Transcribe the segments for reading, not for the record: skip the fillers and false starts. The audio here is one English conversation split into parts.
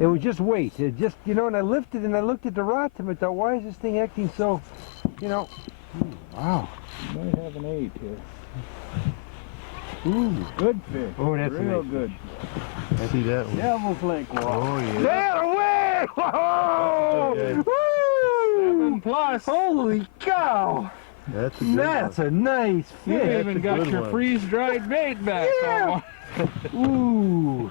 It was just weight. It just, you know, and I lifted and I looked at the rod tip and I thought, why is this thing acting so, you know? Wow. You might have an 8 here. Ooh, good fish. Oh, that's real good. I see that one. Devil's Lake walk. Oh, yeah. There, away! Whoa! Woo! 7+. Holy cow! That's a good That's a nice You fish. even got your freeze-dried bait back. Yeah. Ooh.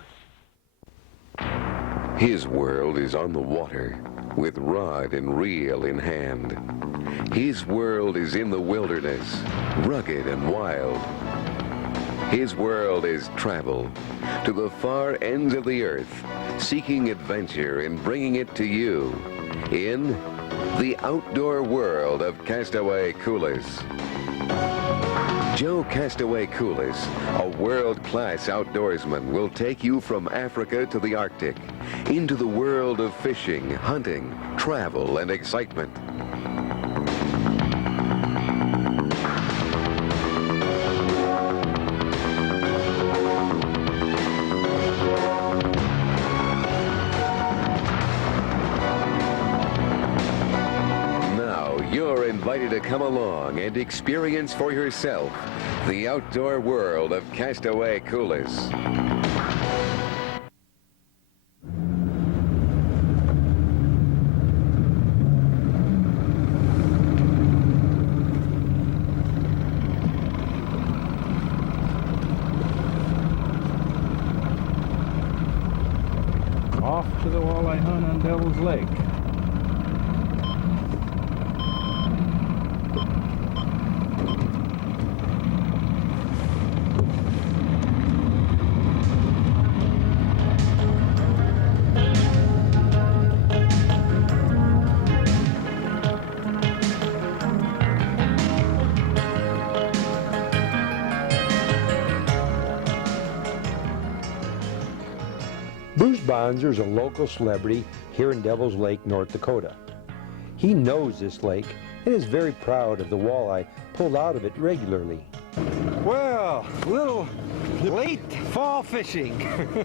His world is on the water, with rod and reel in hand. His world is in the wilderness, rugged and wild. His world is travel to the far ends of the earth, seeking adventure and bringing it to you in the outdoor world of Castaway Kulis. Joe Castaway Kulis, a world-class outdoorsman, will take you from Africa to the Arctic, into the world of fishing, hunting, travel, and excitement. Invited to come along and experience for yourself the outdoor world of Castaway Kulis. Off to the walleye hunt on Devil's Lake. Bruce Bonzer is a local celebrity here in Devil's Lake, North Dakota. He knows this lake and is very proud of the walleye pulled out of it regularly. Well, little late fall fishing. And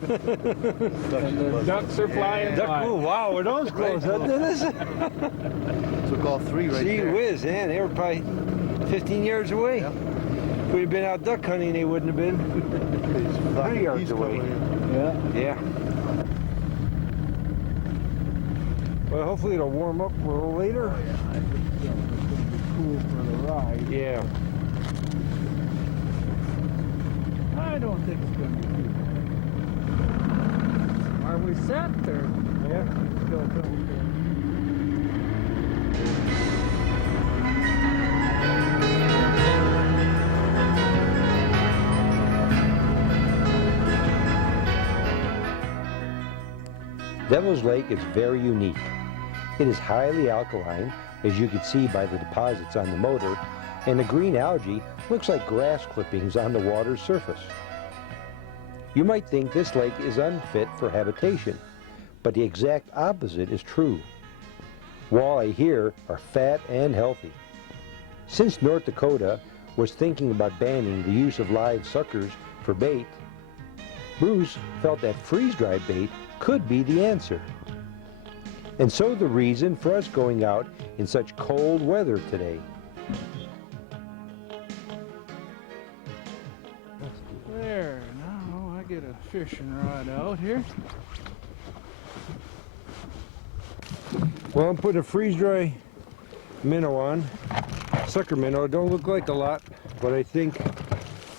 the ducks are flying by. Oh, wow, were those close, huh, Dennis? Took all 3 right Gee there. whiz, man, they were probably 15 yards away. Yep. If we'd have been out duck hunting, they wouldn't have been 3 yards He's away. coming in. Yeah. Yeah. Well, hopefully it'll warm up a little later. I think so. It's going to be cool for the ride. Yeah. I don't think it's going to be too bad. Are we set or? Yeah. Still going good. Devil's Lake is very unique. It is highly alkaline, as you can see by the deposits on the motor, and the green algae looks like grass clippings on the water's surface. You might think this lake is unfit for habitation, but the exact opposite is true. Walleye here are fat and healthy. Since North Dakota was thinking about banning the use of live suckers for bait, Bruce felt that freeze-dried bait could be the answer. And so the reason for us going out in such cold weather today. There, now I get a fishing rod out here. Well, I'm putting a freeze-dry minnow on. Sucker minnow. Don't look like a lot, but I think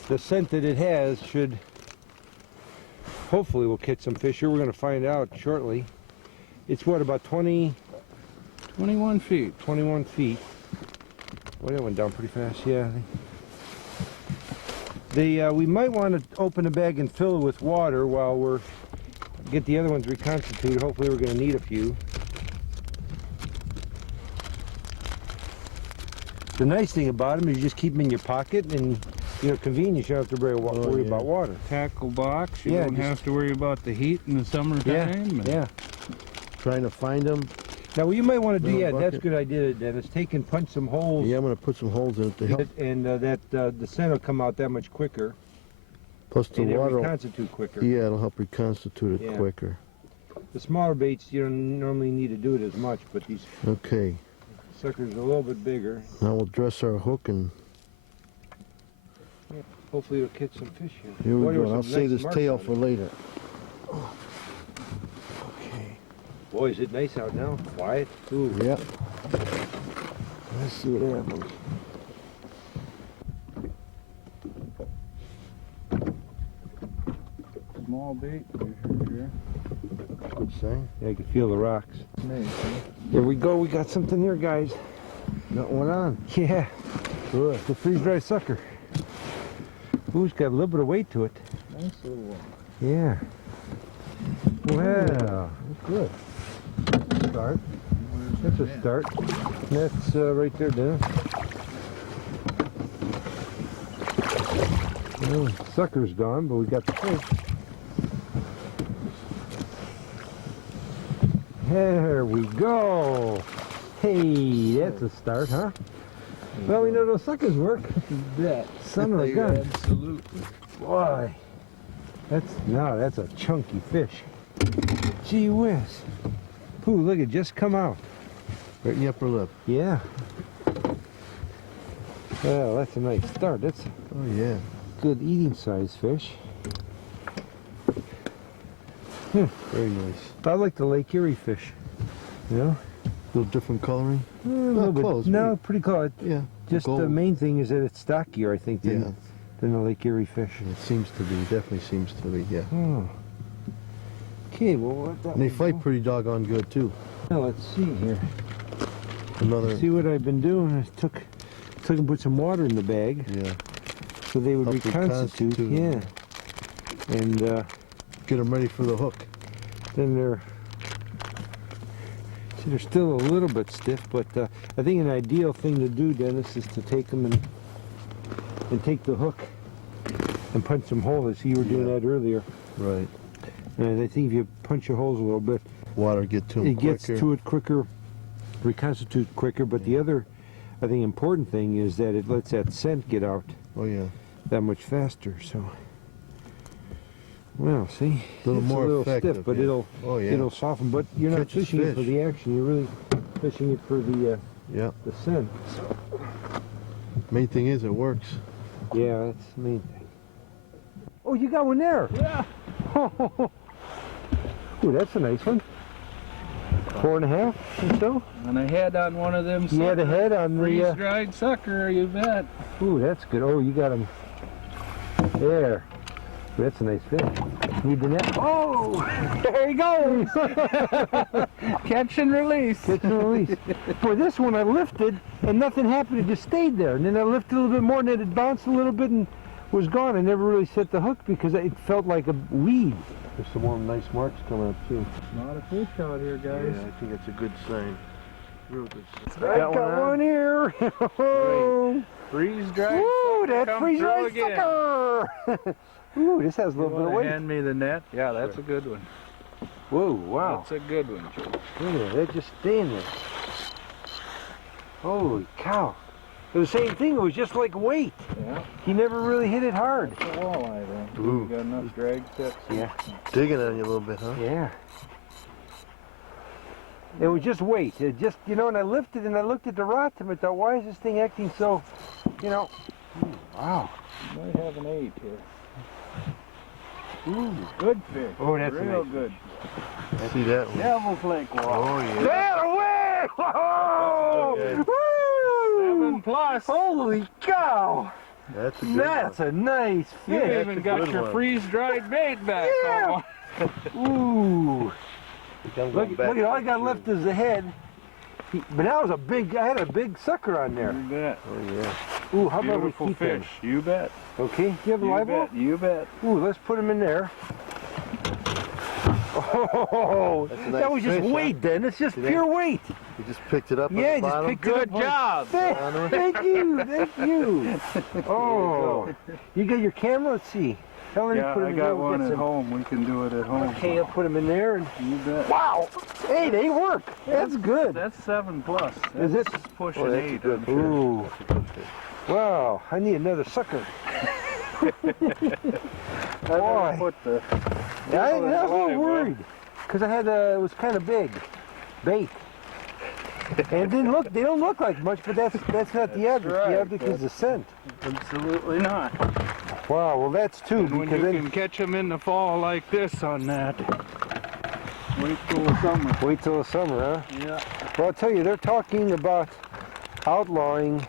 the scent that it has should, hopefully we'll catch some fish here. We're going to find out shortly. It's what, about 21 feet. 21 feet. Well, that went down pretty fast, yeah. We might want to open the bag and fill it with water while we're get the other ones reconstituted. Hopefully we're going to need a few. The nice thing about them is you just keep them in your pocket and, you know, convenient. You don't have to worry about water. Tackle box. You Yeah, don't just- have to worry about the heat in the summertime. Yeah. Trying to find them. Now, what you might want to do, Little that's a bucket. good idea, Dennis. Take and punch some holes. Yeah, I'm going to put some holes in it to help. And the scent will come out that much quicker. Plus the And it'll water. reconstitute quicker. Yeah, it'll help reconstitute it Yeah. quicker. The smaller baits, you don't normally need to do it as much, but these Okay. suckers are a little bit bigger. Now we'll dress our hook and Hopefully it'll catch some fish here. here Boy, we there go. were I'll some save nice this marks tail on for it. later. Okay. Boy, is it nice out now. Quiet. Ooh. Yep. Let's see what happens. Small bait fish here. Good sign. Yeah, I can feel the rocks. Nice, huh? Here we go. We got something here, guys. Got one on. Yeah, Good. the freeze-dry sucker. Ooh, it's got a little bit of weight to it. Nice little one. Yeah. Well, Good. Start. that's a start. That's right there, Dan. Well, sucker's gone, but we got the fish. There we go. Hey, that's a start, huh? Well, we know those suckers work. Bet. Son of a gun. Absolutely. Boy, that's a chunky fish. Gee whiz. Ooh, look, it just come out. Right in the upper lip. Yeah. Well, that's a nice start. That's a Oh yeah. good eating size fish. Very nice. I like the Lake Erie fish. You know? A little different coloring. A little bit. close, No, pretty close. Yeah. Just the gold. main thing is that it's stockier, I think, Yeah. than the Lake Erie fish. It seems to be. Definitely seems to be. Yeah. Oh. Okay, well, what that And they one fight go. pretty doggone good too. Now, let's see here. Another. See what I've been doing? I took and put some water in the bag Yeah. so they would Help reconstitute. reconstitute. Yeah. And Get them ready for the hook. then they're still a little bit stiff, but I think an ideal thing to do, Dennis, is to take them and take the hook and punch some holes. I see you were doing that earlier. Right. And I think if you punch your holes a little bit, Water get to them it gets quicker. to it quicker, reconstitute quicker. But the other, I think, important thing is that it lets that scent get out Oh yeah. that much faster. So, well, see, Little it's more a little effective, stiff, but yeah. it'll Oh yeah. it'll soften. But you're not Catches fishing it for fish. the action. You're really fishing it for the Yeah. scent. Main thing is it works. Yeah, that's the main thing. Oh, you got one there. Yeah. Ooh, that's a nice one. 4.5 or so. And I had on one of them. You had a head on the. Freeze-dried sucker, you bet. Ooh, that's good. Oh, you got him there. That's a nice fish. Need the net. Oh, there he goes. Catch and release. Catch and release. For this one, I lifted and nothing happened. It just stayed there. And then I lifted a little bit more, and then it bounced a little bit and was gone. I never really set the hook because it felt like a weed. There's some more nice marks coming up too. Not a fish out here, guys. Yeah, I think that's a good sign. Real good. I got one here. Freeze-dried. Ooh, that Come freeze-dried through again. sucker. Ooh, this has a You little bit of wanna weight. hand me the net? Yeah, that's a good one. Whoa, wow. That's a good one, Joe. Look at that, they're just staying there. Holy cow. It was the same thing, it was just like weight. Yeah. He never really hit it hard. It's a walleye then. Ooh. You got enough drag tips? Yeah. Digging on you a little bit, huh? Yeah. It was just weight. It just, you know, and I lifted and I looked at the rod tip and thought, why is this thing acting so, you know, ooh, wow. Might have an 8 here. Ooh. Good fish. Oh, that's a real nice good. See that one? Devil flake walleye. Oh yeah. That away! Whoa! Okay. Woo! 7+. Holy cow! That's a good That's a nice You fish. even got good your one. freeze-dried bait back. Yeah. Oh. Ooh. Look at all I got left is the head. But that was I had a big sucker on there. You bet. Oh yeah. Ooh, how about we Beautiful keep fish. You bet. him? Okay, do you have a You live bet. well? You bet. Ooh, let's put him in there. Oh, That's a that nice was just fish, huh? weight then. It's just See pure weight. You just picked it up Yeah, on the just bottom. picked it Good up. job. Thank you, thank you. Oh, you got your camera? Let's see. Tell him to Yeah, put him I in got there. one at home. We can do it at home. Okay, I'll put him in there. And You bet. wow, hey, they work. That's good. That's 7+. Is it? That's pushing Oh, that's 8. good. I'm sure. Ooh, wow, I need another sucker. I Boy. better put the. I was a little live well. worried. because I had it was kind of big, bait. And it didn't look, they don't look like much, but that's not the object. right. The object is the scent. Absolutely not. Wow, well that's two, And when because you then, can catch them in the fall like this on that, wait till the summer. wait till the summer, huh? Yeah. Well, I'll tell you, they're talking about outlawing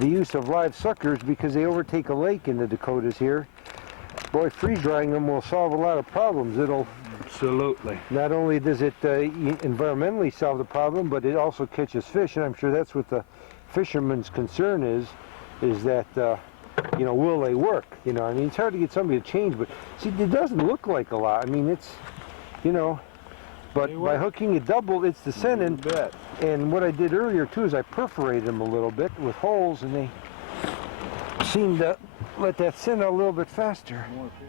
the use of live suckers because they overtake a lake in the Dakotas here. Boy, freeze drying them will solve a lot of problems. It'll Absolutely. not only does it environmentally solve the problem, but it also catches fish, and I'm sure that's what the fisherman's concern is that you know, will they work? You know, I mean, it's hard to get somebody to change, but see, it doesn't look like a lot. I mean, it's, you know, but They by work. hooking it double, it's the scent. You bet. And what I did earlier too is I perforated them a little bit with holes, and they seem to let that scent out a little bit faster. More fish.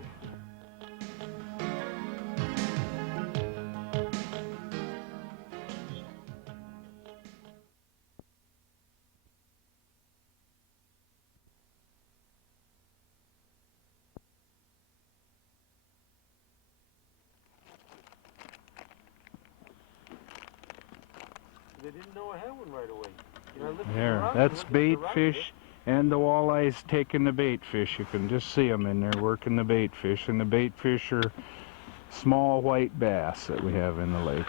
They didn't know I had one right away. You know, I looked at the There, rock, that's looked at the bait rock fish, and the walleyes taking the bait fish. You can just see them in there working the bait fish, and the bait fish are small white bass that we have in the lake.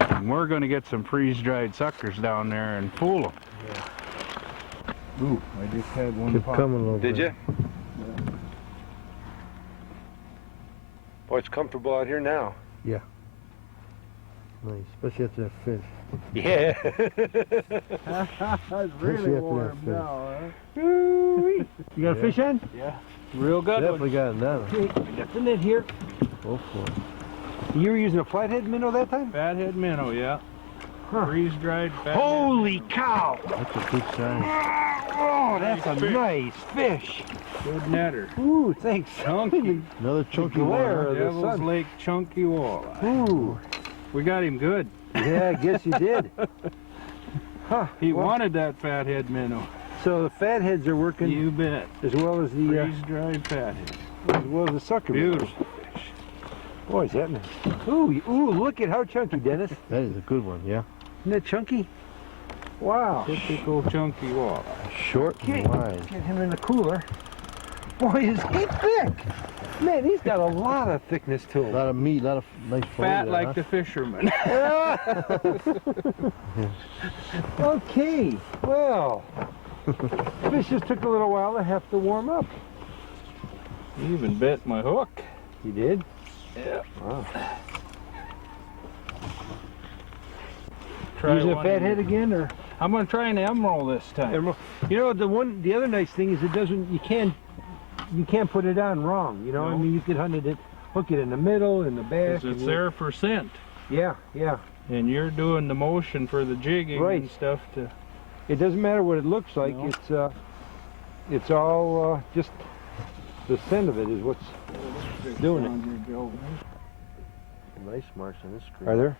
And we're going to get some freeze-dried suckers down there and fool them. Ooh, I just had one Kept pop. coming over. Did you? Boy, it's comfortable out here now. Nice, especially after that fish. Yeah. It's really really after warm that now, huh? You got a fish on? Yeah. Real good Definitely got another. Okay, I got the net here. Go for it. You were using a flathead minnow that time? Fathead minnow, yeah. Huh. Freeze-dried fathead Holy minnow. cow! That's a big size. Oh, that's Nice a fish. nice fish. Good netter. Ooh, thanks. Chunky. Another chunky glare one. of the Devil's sun. Lake chunky walleye. Ooh. We got him good. Yeah, I guess you did. Huh. He well, wanted that fathead minnow. So the fatheads are working You bet. as well as the Freeze-dried fathead. as well as the sucker minnows. Beautiful fish. Boy, is that nice. Ooh, look at how chunky, Dennis. That is a good one, yeah. Isn't that chunky? Wow. Typical chunky walleye. Short Okay, and wide. get him in the cooler. Boy, is he thick. Man, he's got a lot of thickness to A him. lot of meat, a lot of nice fillet Fat there, like huh? the fisherman. Okay, well, fish just took a little while to have to warm up. He even bit my hook. You did? Yeah. Wow. Try Using a one fathead here. again, or I'm gonna try an emerald this time. emerald? You know, the other nice thing is it doesn't. You can't put it on wrong. You know, I No. mean, you could hook it in the middle, in the back. 'Cause it's and there for scent. Yeah, yeah. And you're doing the motion for the jigging Right. and stuff to. It doesn't matter what it looks like. No. It's all just the scent of it is what's doing it. Nice marks on this screen. Are there?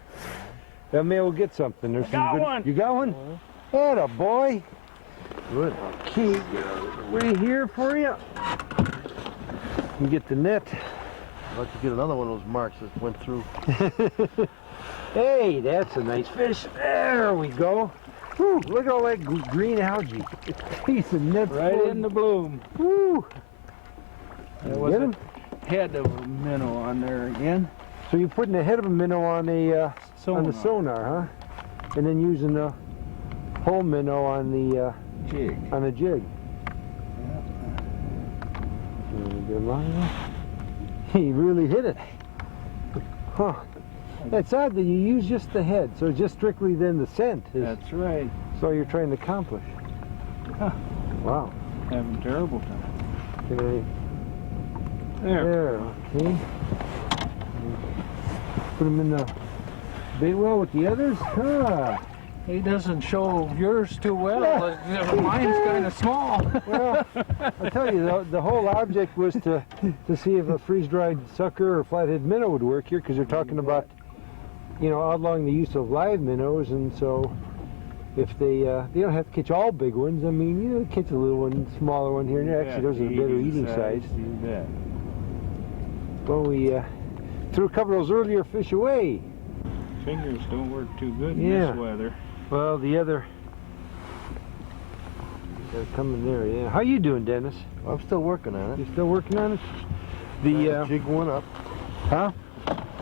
That man will get something. There's I some got good. one. You got one? Atta boy. Good. Okay, right here for you. You get the net. I'd like to get another one of those marks that went through. Hey, that's a nice fish. There we go. Whew, look at all that green algae. Piece of net. Right full. in the bloom. Woo. There You was get a him? head of a minnow on there again. So you're putting the head of a minnow on the sonar, huh? And then using the whole minnow on the Jig. jig. Good line. He really hit it. Huh. It's odd that you use just the head, so just strictly then the scent is That's right. all you're trying to accomplish. Huh. Wow. Having a terrible time. Can I, There. there, okay. Put him in the bait well with the others. Huh. He doesn't show yours too well. Mine's kind of small. Well, I'll tell you, the whole object was to see if a freeze-dried sucker or flathead minnow would work here, because they're talking about, you know, outlawing the use of live minnows, and so if they don't have to catch all big ones. I mean, you know, catch a little one, smaller one here and there. Actually, those are the better eating size. You bet. Well, we threw a couple of those earlier fish away. Fingers don't work too good in Yeah. this weather. Well, the other... They're coming there, yeah. How you doing, Dennis? I'm still working on You it. still working on it? Trying The, to jig one up. huh?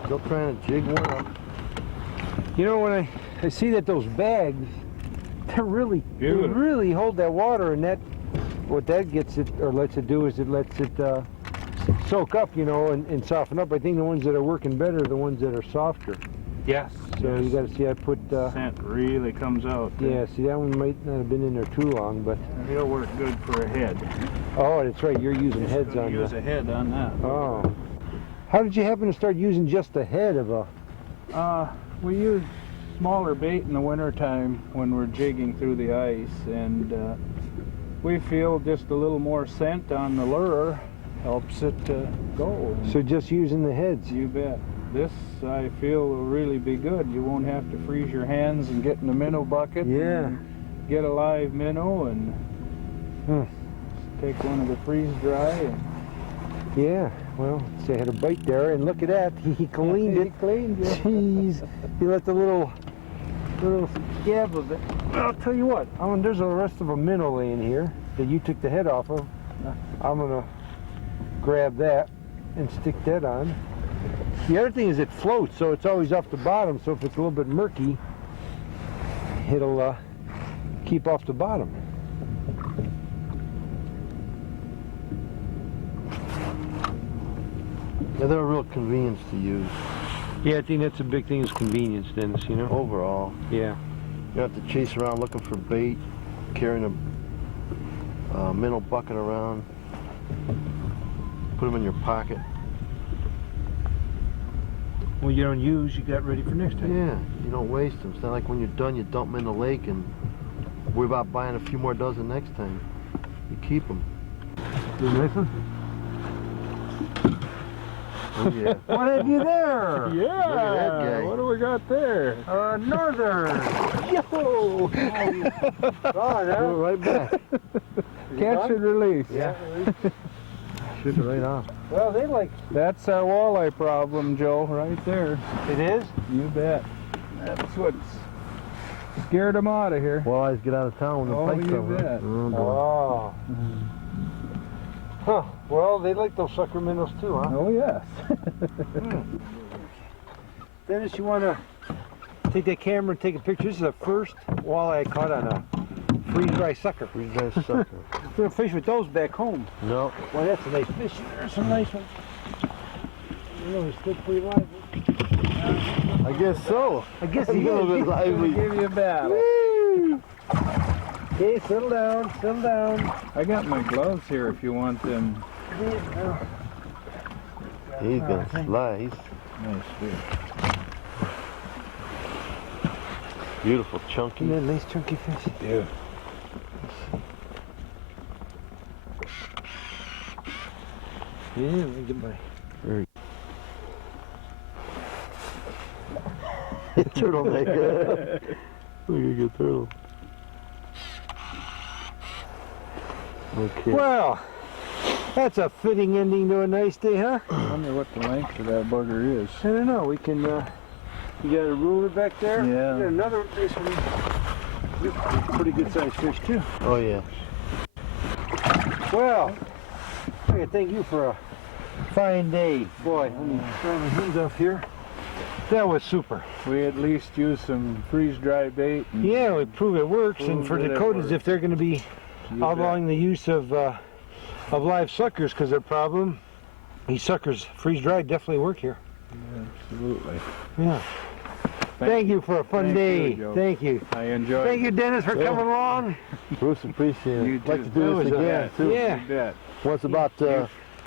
Still trying to jig one up. You know, when I see that those bags, they Beautiful. really hold that water, and that, what that gets it, or lets it do is it lets it soak up, you know, and soften up. I think the ones that are working better are the ones that are softer. Yes. So you got to see, I put, Scent really comes out. yeah, see that one might not have been in there too long, but, It'll work good for a head. oh, that's right, you're using heads on Use the, a head on that. oh. How did you happen to start using just the head of a, We use smaller bait in the wintertime when we're jigging through the ice, and we feel just a little more scent on the lure helps it go. so just using the heads? You bet. This, I feel, will really be good. You won't have to freeze your hands and get in the minnow bucket. Yeah. And get a live minnow and take one of the freeze dry. And Yeah, well, see, I had a bite there, and look at that, he cleaned it. He cleaned it. Jeez, he let the little scab of it. I'll tell you what, there's the rest of a minnow laying here that you took the head off of. I'm gonna grab that and stick that on. The other thing is it floats, so it's always off the bottom, so if it's a little bit murky, it'll keep off the bottom. Yeah, they're a real convenience to use. Yeah, I think that's a big thing is convenience, Dennis, you know? Overall, Yeah. you don't have to chase around looking for bait, carrying a minnow bucket around. Put them in your pocket. Well, you don't use, you got ready for next time. Yeah, you don't waste them. It's not like when you're done, you dump them in the lake and worry about buying a few more dozen next time. You keep them. You nice one? Oh yeah. What have you there? Yeah. Look at that guy. What do we got there? Northern. Yo! Throw it right back. Catch and release. Yeah. Shoot it right off. Well, they like... That's our walleye problem, Joe, right there. It is? You bet. That's what's scared them out of here. Walleyes get out of town when the Oh, pike you comes. bet. Oh, boy. Oh. Huh. Well, they like those sucker minnows too, huh? Oh, yes. Dennis, you want to take that camera and take a picture? This is the first walleye I caught on a freeze-dry sucker. Freeze dry sucker. We're going to fish with those back home. No. Boy, that's a nice fish. There's some nice ones. You know, he's still pretty lively. I guess so. I guess A he little is. bit lively. Give you a battle. Woo! Okay, settle down, settle down. I got my gloves here if you want them. He's gonna slide. He's Nice fish. beautiful, chunky. Isn't that a nice chunky fish? Yeah. Yeah, let me get my... Turtleneck. Look at a good turtle. Okay. Well, that's a fitting ending to a nice day, huh? I wonder what the length of that bugger is. I don't know. We can, you got a ruler back there? Yeah. We got another nice one. Pretty good sized fish, too. Oh yeah. Well, I gotta thank you for a fine day. Boy, let me throw my hands off here. That was super. We at least use some freeze-dry bait. And Yeah, we prove it works, and for Prove that it Dakotas, works. if they're going to be you outlawing the use of live suckers, because their problem, these suckers freeze-dried definitely work here. bet. Absolutely. Yeah. Thank you for a fun Thank day. you, Joe. Thank you. I enjoyed Thank you, Dennis, for coming along. Bruce, appreciate it. You Like to too. do That this was a- again too. yeah. You bet. Once about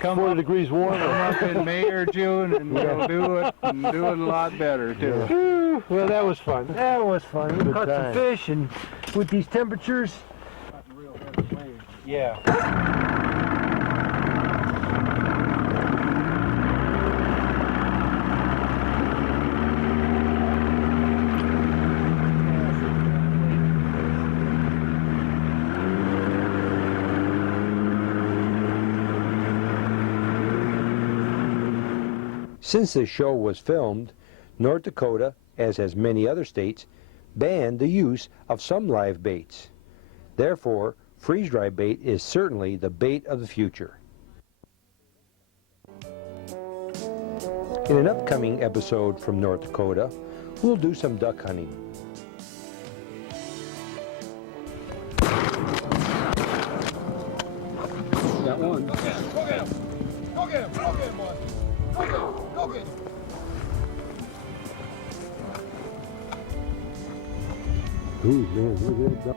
Come 40 up, degrees come warmer. up in May or June and we'll do it and do it a lot better too. Whew. Well, that was fun. That was fun. We Good caught some time. fish, and with these temperatures, yeah. Since this show was filmed, North Dakota, as has many other states, banned the use of some live baits. Therefore, freeze-dry bait is certainly the bait of the future. In an upcoming episode from North Dakota, we'll do some duck hunting. Got one. Go get him! Go get him! Go get him! Go get him, boy! Go get him! Go get him! Ooh, man, look at that duck.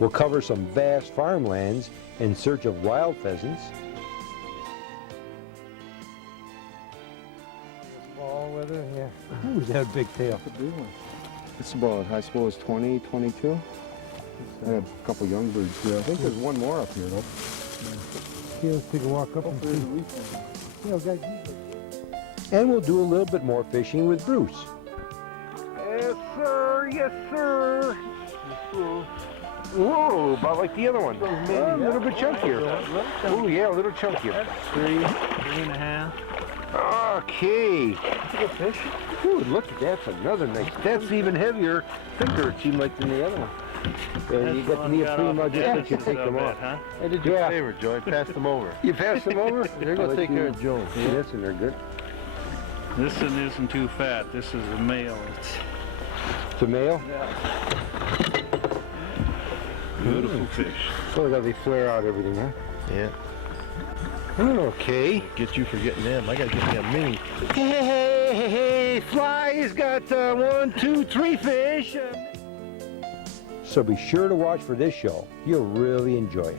We'll cover some vast farmlands in search of wild pheasants. Ball weather, yeah. Ooh, that big tail. It's about, I suppose, 20, 22. I have a couple young birds here. I think there's one more up here, though. Yeah, let's take a walk up and see. And we'll do a little bit more fishing with Bruce. Yes, sir. Yes, sir. Whoa, about like the other one. A little bit chunkier. Oh, yeah, a little chunkier. 3.5. Okay. Good fish. Ooh, look, that's another nice. That's even heavier, thicker, it seemed like, than the other one. And you got the neoprene just that you take them off. Huh? I did you a favor, Joe. I passed them over. You passed them over? They're going to take care of Joe. See this, and they're good. This one isn't too fat. This is a male. It's a male? Beautiful fish. So they flare out everything, huh? Yeah. Okay. Get you for getting them. I got to get me a mini. Hey, Fly's got 1, 2, 3 fish. So be sure to watch for this show. You'll really enjoy it.